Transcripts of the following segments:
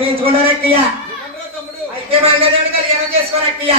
వేయించుకున్నారు అక్కయ్య? అయితే మంగదేవుని కళ్యాణం చేసుకోరు అక్కయ్య?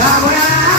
తమ్ముడా.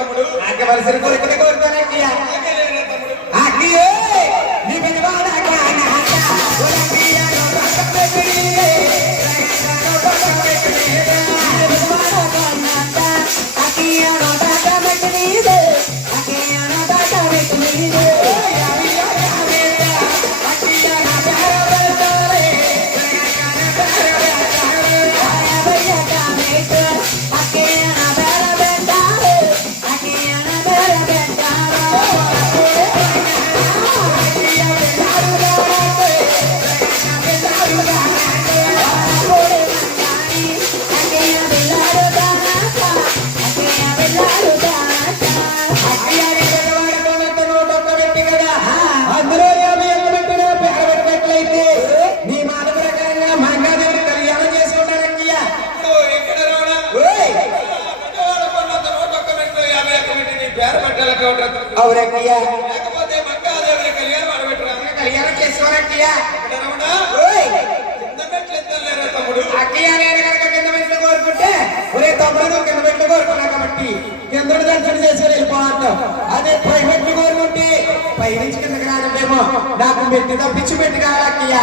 తమ్ముడు. ఆక పరిసర కోరికలు కోరుతానయ్యా నాకు మెత్తిగా పిచ్చి పెట్టి కావాలక్కయ్య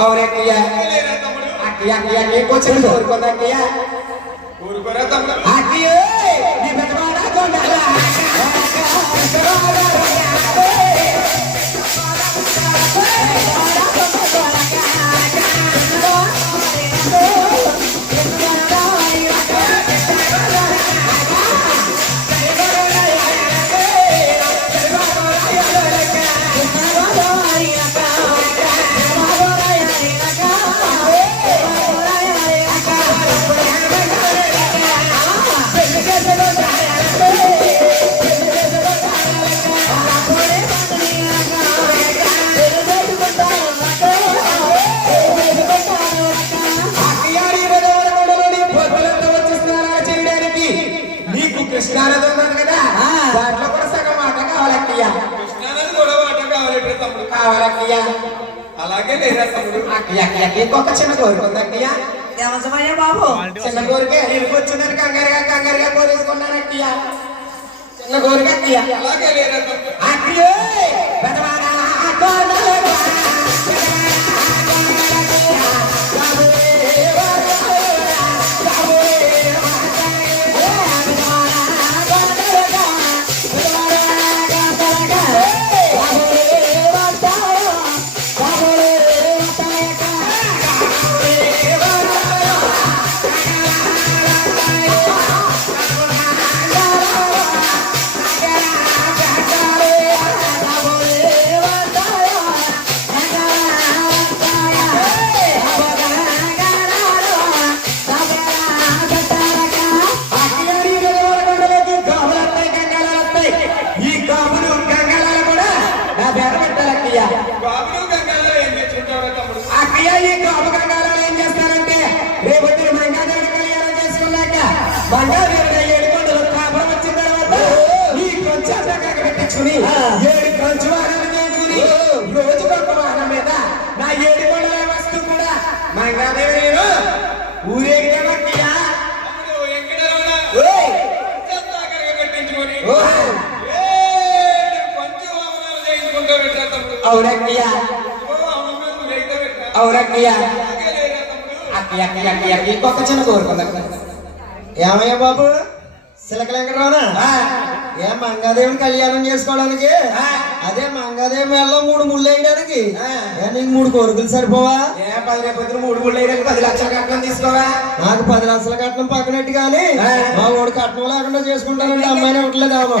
అవునక్కయ్య అక్కయ్య. అక్కయ్య నీకు వచ్చింది కోరుకుందక్కయ్య ఊరుకోరా తమ్ముడు ఇంకొక చిన్న కోరిక ఉందన్నయ్య ఏమంచమయ్యా బాబు చిన్న కోరిక నేను అలాగే లేదా అక్కయ్య అక్కయ్య అక్కయ్య అక్కయ్య అక్కయ్య ఇంకొక చిన్న కోరుకుందా ఏమయ్య బాబు సిలకలింగరావునా ఏ మంగాదేవిని కళ్యాణం చేసుకోవడానికి ఆ. అదే మంగాదేవి మెడలో మూడు ముళ్ళు వేయడానికి నీకు మూడు కోరికలు సరిపోవా ఏ పది రేపు మూడు వేయడానికి పది లక్షల కట్నం తీసుకోవా నాకు పది లక్షల కట్నం పక్కనట్టు కానీ ఆ. మా వాడు కట్నం లేకుండా చేసుకుంటానంటే అమ్మాయిని ఇవ్వట్లేదు ఆమె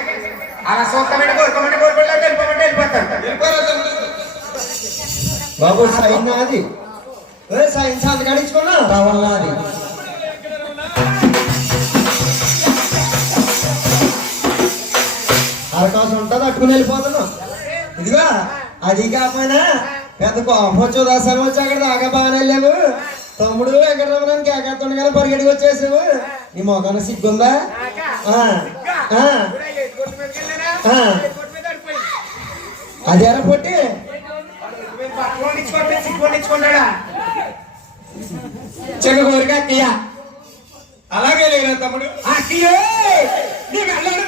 అలా సూక్తమైన కోరుకోమంటే కోరుకోలేదు వెళ్ళిపోమంటే వెళ్ళిపోతాను బాబు సైన్ నాది. ఏ సైన్ సంతకాడించుకున్నా పవన్ నాది అవకాశం ఉంటుంది? అట్టుకుని వెళ్ళిపోతున్నాం ఇదిగో అది కాకపోయినా పెద్ద కోపం వచ్చి దర్శనం వచ్చి అక్కడ దాకా బాగానే వెళ్ళాము తమ్ముడు ఎక్కడ రమ్మని కేకెత్తుండగానే పరిగెడికి వచ్చేసావు నీ మొఖాన సిగ్గుందా ఆ. అదేరా పొట్టి. చిన్న కోరిక అక్కయ్య. అలాగే లేరా తమ్ముడు? అక్కయ్య నీకు అల్లుడు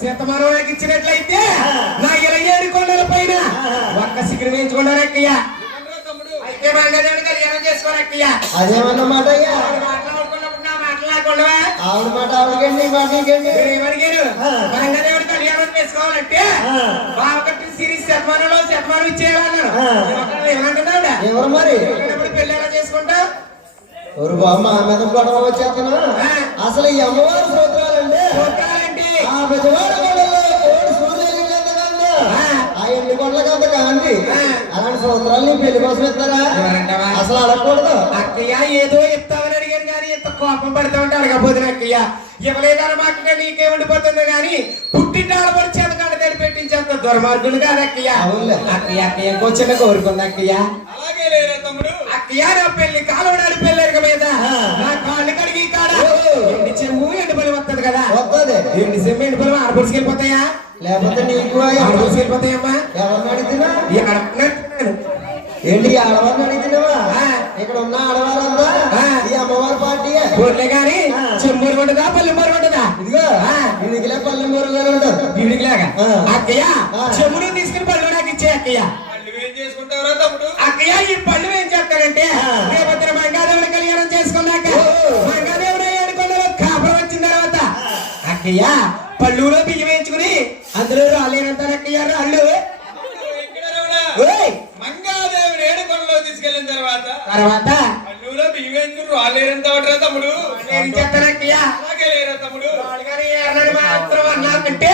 శతమానం ఇచ్చినట్లయితే నా ఇలా ఏడు కొండల పైన ఒక్క సిగ్గురు వేయించుకున్నారు అక్కయ్య? అయితే మంగదేవుడి కళ్యాణం చేసుకోరు అక్కయ్య? అదేమన్నమాట అయ్యా? ఆవిడ మాట్లాడుకున్నప్పుడు నా మాట్లాడకుండా ఆవిడ మాట ఆవిడకండి కళ్యాణం చేసుకోవాలంటే బావకట్టి సిరి శతమానంలో శతమానం ఇచ్చేయాలన్నారు. ఎవరు మరి? ఇప్పుడు పెళ్ళి ఎలా చేసుకుంటావు? ఎవరు బాబు మా మీద గొడవ వచ్చేస్తున్నా? అసలు ఈ అమ్మవారి సూత్రాలండి అలాంటి సూత్రాలు నీ పెళ్ళి కోసం ఇస్తారా? అసలు అడగకూడదు. అక్కయ్య ఏదో ఇస్తామని అడిగాను కానీ ఇంత కోపం పడతామంటే అడగబోతున్నా అక్కయ్య. ఇవ్వలేదని మాటగా నీకే ఉండిపోతుంది కానీ పుట్టింటి ఆడపడి చేతకాడ తేడి పెట్టించేంత దుర్మార్గులు కాదు అక్కయ్య. అక్కయ్య అక్కయ్య చిన్న కోరుకుంది అక్కయ్య. పెళ్ళి కాలువడాడి పెళ్ళరిక మీద. నా కాళ్ళు కడిగి కాడ. ఎండి చెమ్ము ఎండి పని వస్తుంది కదా? వస్తుంది ఎండి చెమ్ము ఎండి పని ఆడపడికెళ్ళిపోతాయా లేకపోతే నీకు ఆడపడికెళ్ళిపోతాయమ్మా ఎవరిని అడిగినా? ఇక్కడ అడుగుతున్నాను. ఏంటి ఈ ఆడవారిని అడిగినావా? ఆ. ఇక్కడ ఉన్న ఆడవారంతా? ఆ. ఈ అమ్మవారి పార్టీయే ఊర్లే గాని చెమ్మూరు ఉండదా పల్లె మరు ఉండదా ఇదిగో ఆ. ఇదిగిలే పల్లె మూరగానే ఉంటారు వీడికిలాగా. అక్కయ్య ఆ. చెముడు తీసుకుని పళ్ళు నాకు ఇచ్చే అక్కయ్య. అక్కయ్య ఈ పళ్ళు ఆ. రేపొద్దున మంగాదేవుడి కళ్యాణం చేసుకున్నాక మంగాదేవుడు ఏడుకొండలో కాపురం వచ్చిన తర్వాత అక్కయ్య పళ్ళులో బియ్యం వేయించుకుని అందులో రాలేనంత అక్కయ్య రాళ్ళు. మంగాదేవిని ఏడుకొండలో తీసుకెళ్ళిన తర్వాత తర్వాత పల్లూలో తమ్ముడు? ఇవేంటి రాలేరంత తమ్ముడు అలాగే లేరా తమ్ముడు? మాత్రం అన్నాకంటే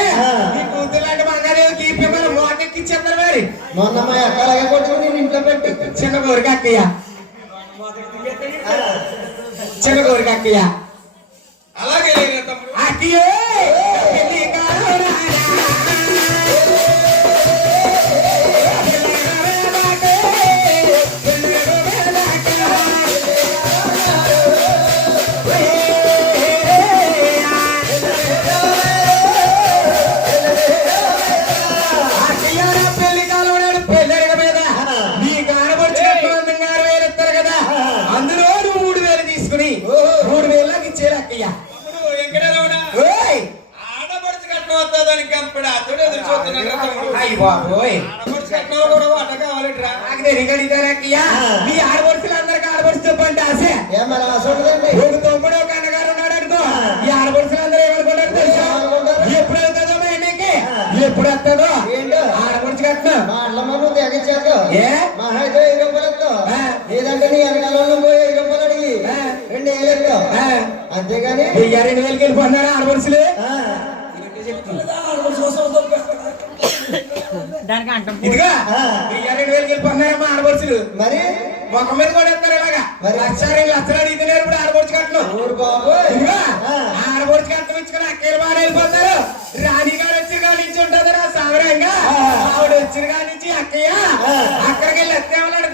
మరి. మొన్న మా అక్క అలాగే నేను ఇంట్లో పెట్టి. చిన్న కోరిక అక్కయ్య. చిన్న అక్కయ్య. అలాగే అక్కయ్యే! బాబోయ్ ఆడపడుచు కట్నంలో కూడా వాట కావాలిట్రా. నాకు తెలియగడిగారు అక్కయ్య. మీ ఆడపడుచులు అందరికి ఆడపడుచు చెప్పంటే ఆశ. ఏం మరి ఆశ ఉండదండి ఒక తమ్ముడు ఒక అన్నగారు ఉన్నాడు అనుకో ఈ ఆడపడుచులు అందరూ ఏమనుకుంటారు తెలుసా? ఎప్పుడు వెళ్తుందో మా ఇంటికి ఎప్పుడు వస్తుందో ఏంటో? ఆడపడుచు కట్నం. మా అట్ల నువ్వు తెగచ్చాక ఏ? మా అయితే వెయ్యి రూపాయలు ఇస్తావు ఆ. లేదంటే నీ వెనకాల పోయి వెయ్యి రూపాయలు అడిగి ఆ. రెండు వేలు ఇస్తావు ఆ, అంతేగాని రెండు వేలకి వెళ్ళిపోతున్నారు ఆడపడుచులు? అంటాం. ఇదిగా. రెండు వేలకి ఆడపడుచులు. మరి? ఒక మీద కూడా ఇలాగా. మరి? లక్ష రెండు లక్షలు అడిగితే ఇప్పుడు ఆడపడుచు బాబోయ్. ఇదిగా. ఆ. ఆడపడుచు కట్నం ఇచ్చుకుని అక్కలు బాగా వెళ్ళిపోతారు రాణి గారు వచ్చి కానించి ఉంటది రా సామరంగా. ఆవిడ వచ్చిన అక్కయ్య. ఆ. అక్కడికి వెళ్ళి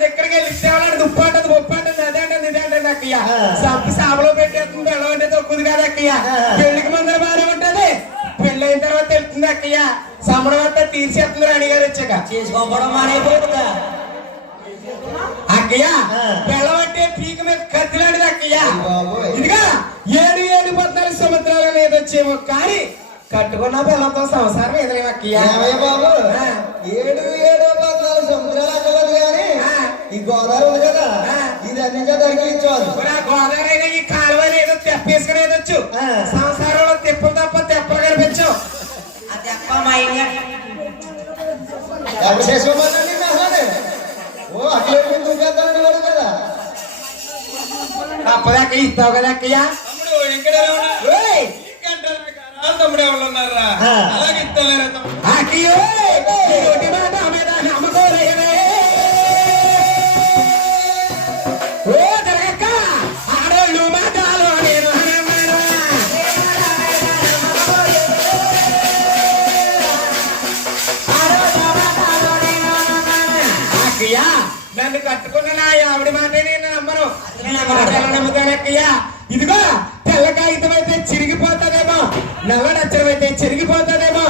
దగ్గరికి వెళ్ళి ఇస్తేవాళ్ళని దుప్పు అంటది ఉప్పు అంటది అదే అంటది ఇదే అంటది అక్కయ్య. సంపి సాపలో పెట్టేస్తుంది ఎలా అంటే తక్కువది కాదు అక్కయ్య. ఆ. పెళ్ళికి ముందర బాగానే ఉంటది. అయిన తర్వాత తెలుస్తుంది అక్కయ్య. తీర్చేస్తుంది రాణి గారు వచ్చాక చేసుకోవడం మానేపోతుందా అక్కయ్య ఆ. బెల్లమంటే పీక మీద కత్తిలాంటిది అక్కయ్య. ఇదిగా ఏడు ఏడు పద్నాలుగు సంవత్సరాలు అనేది వచ్చేమో కానీ కట్టుకున్న బెల్లంతో సంసారం ఎదురేమో అక్కయ్య బాబు ఆ. ఏడు ఏడు పద్నాలుగు సముద్రాలు అక్కలేదు కానీ ఆ. ఈ గోదావరి ఉంది కదా ఆ. ఇది మరి ఆ గోదావరి అయినా ఈ కాలువ ఏదో తెప్పేసుకుని ఏదొచ్చు ఆ. సంసారంలో తెప్పలు తప్ప తెప్పలు కనిపించు అది అప్ప మా ఇంట్లో ఎక్కడ చేసుకోమనండి అసలు ఓ అట్లే దుంపేద్దామని వాడు కదా తప్పదాక ఇస్తావు కదా అక్కయ్య తమ్ముడు ఎక్కడేనా ఓయ్! తమ్ముడు ఎవరు ఉన్నారా ఆ. అలాగే ఇస్తలేరా తమ్ముడు అక్కయ్యో నీ ఇదిగో తెల్ల కాగితం అయితే చిరిగిపోతుందేమో. నల్ల అక్షరం అయితే చిరిగిపోతుందేమో.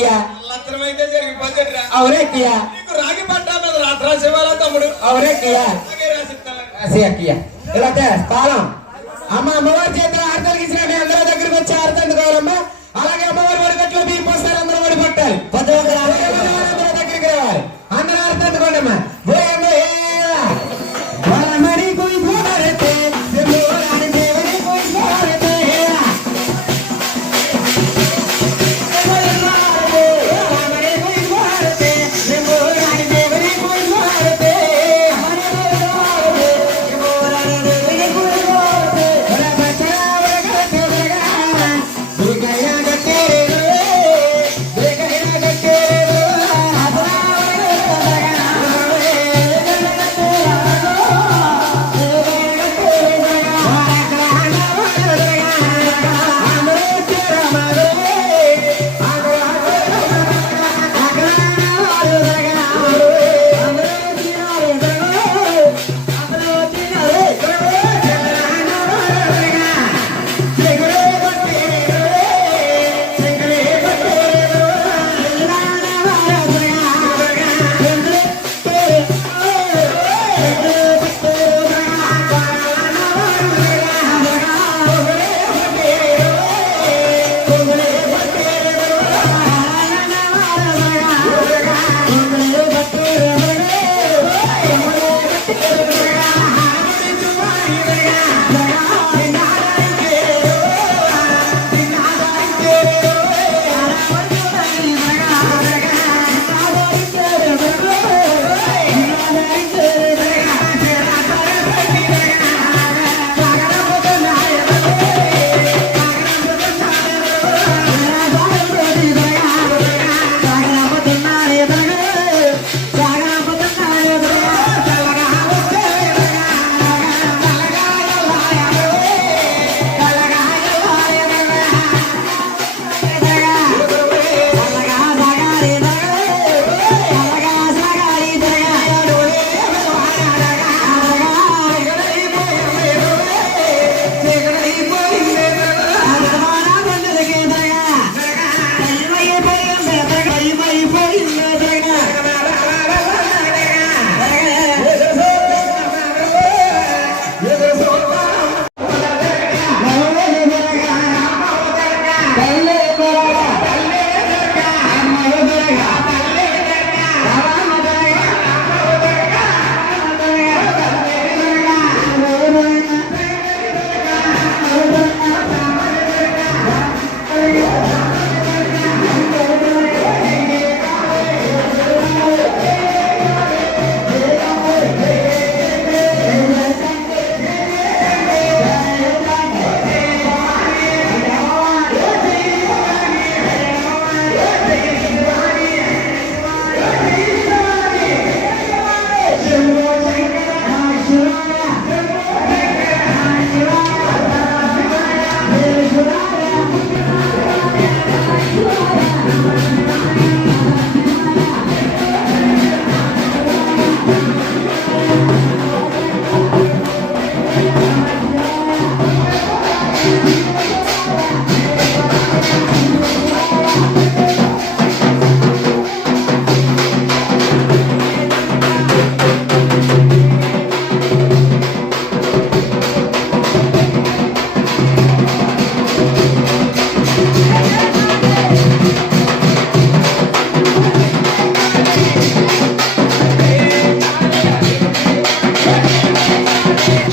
అవునక్కయ్య లత్రం అయితే జరిగిపోతుందిరా అవునక్కయ్య నీకు రాగి పంట మీద తమ్ముడు? రాసి ఇలా తాళం అమ్మ అమ్మవారి